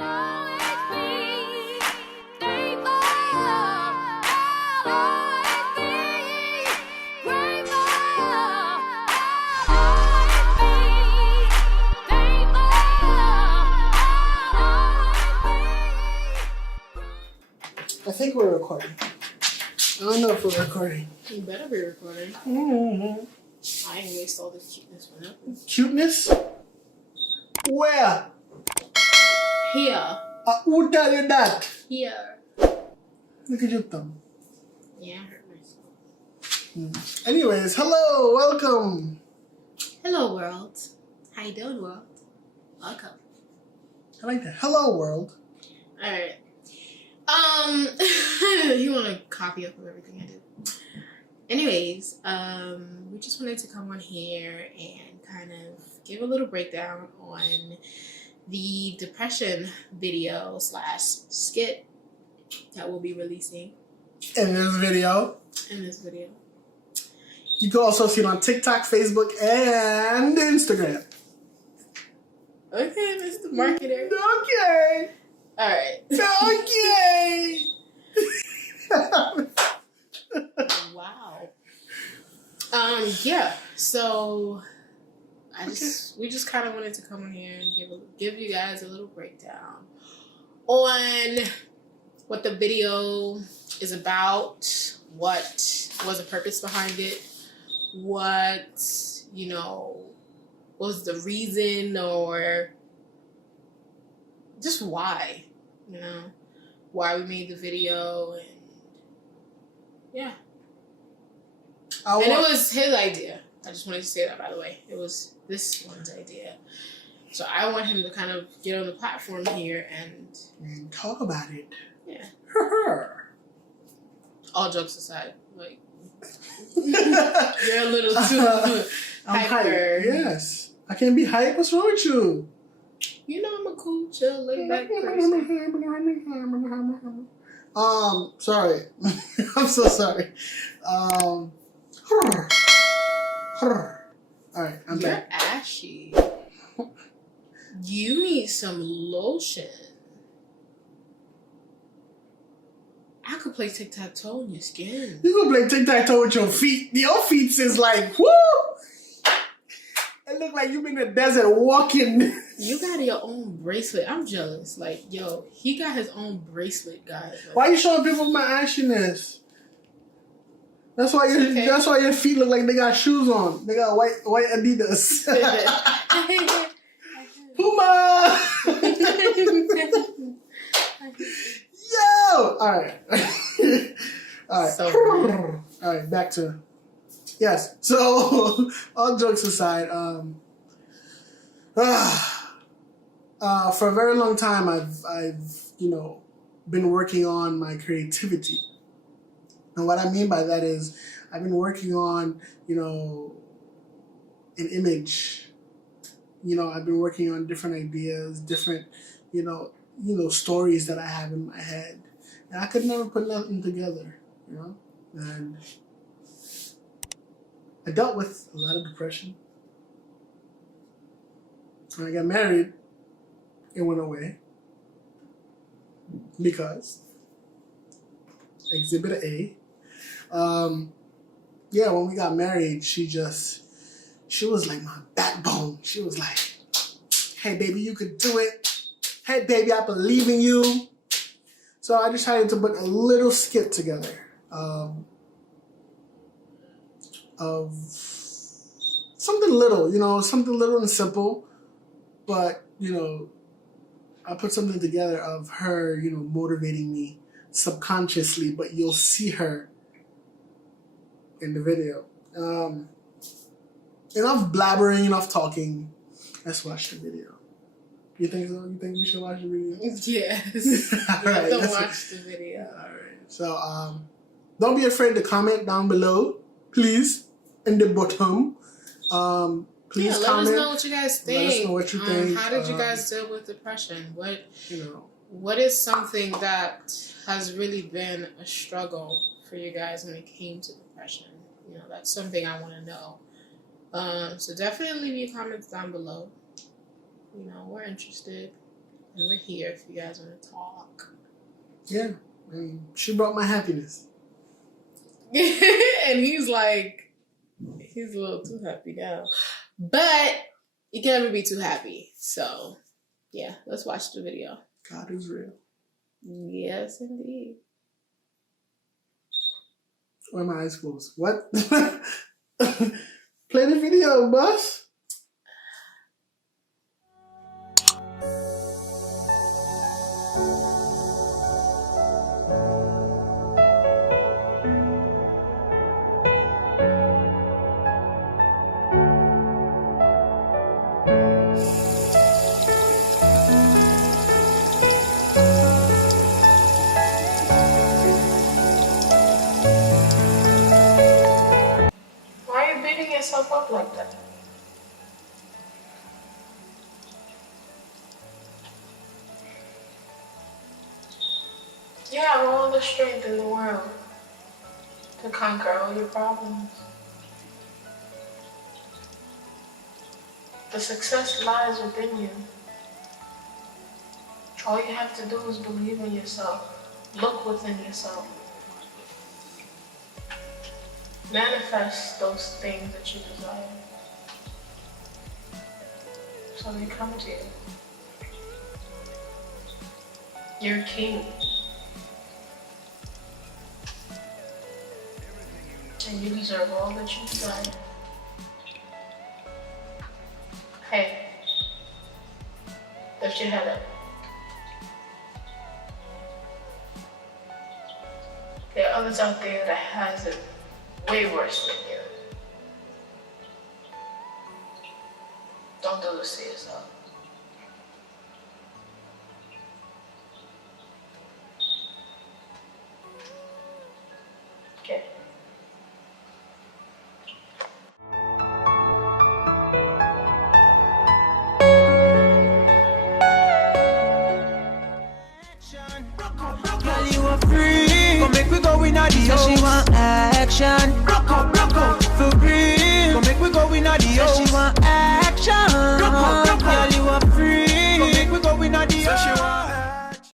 I think we're recording. I don't know if we're recording. You better be recording. Mm-hmm. I ain't waste all this cuteness for nothing. Cuteness? Where? Here. Who tell you that? Here. Look at your thumb. Yeah, I hurt myself. Anyways, hello, welcome. Hello, world. How you doing, world? Welcome. I like that. Hello, world. All right. You want to copy up of everything I do. Anyways, we just wanted to come on here and kind of give a little breakdown on the depression video / skit that we'll be releasing In this video. You can also see it on TikTok, Facebook, and Instagram. Okay, Mr. Marketer. Okay. All right. Okay. Wow. Yeah. So we just kind of wanted to come in here and give you guys a little breakdown on what the video is about, what was the purpose behind it, what was the reason, or just why, why we made the video, and yeah. And it was his idea. I just wanted to say that, by the way. It was this one's idea. So I want him to kind of get on the platform here and talk about it. Yeah. All jokes aside, like, you're a little too I'm hyper. hype. Yes. I can't be hype. What's wrong with you? I'm a cool, chill, laid back person. Sorry. I'm so sorry. Alright, I'm You're back. ashy. You need some lotion. I could play tic-tac-toe on your skin. You can play tic-tac-toe with your feet. Your feet is like, woo! It look like you been in the desert walking. You got your own bracelet. I'm jealous. Like, yo, he got his own bracelet, guys. Like, why are you showing people my ashiness? That's why your feet look like they got shoes on. They got white Adidas. Puma. Yo. All right. All right. So, all right. Back to yes. So all jokes aside, for a very long time, I've been working on my creativity. And what I mean by that is I've been working on, an image. I've been working on different ideas, different, stories that I have in my head. And I could never put nothing together, And I dealt with a lot of depression. When I got married, it went away. Because Exhibit A. When we got married, she was like my backbone. She was like, hey baby, you could do it. Hey baby, I believe in you. So I decided to put a little skit together of something little, something little and simple, but I put something together of her, motivating me subconsciously, but you'll see her in the video. Enough blabbering, enough talking. Let's watch the video. You think so? You think we should watch the video? Yes. All right, let's watch the video. All right. So, don't be afraid to comment down below, please, in the bottom. Please let comment. us know what you guys think. Let us know what you think. How did you guys deal with depression? What is something that has really been a struggle for you guys when it came to depression? That's something I want to know. So definitely leave your comments down below. We're interested. And we're here if you guys want to talk. Yeah. She brought my happiness. And he's like, he's a little too happy now. But you can never be too happy. So, yeah, let's watch the video. God is real. Yes, indeed. Why are my eyes closed? What? Play the video, boss. Why are you beating yourself up like that? You have all the strength in the world to conquer all your problems. The success lies within you. All you have to do is believe in yourself. Look within yourself. Manifest those things that you desire. So they come to you. You're a king. And you deserve all that you desire. Hey, lift your head up. There are others out there that has it way worse than you. Don't do this to yourself. Okay. Girl, you are free. Come make we go in the ocean. She want action.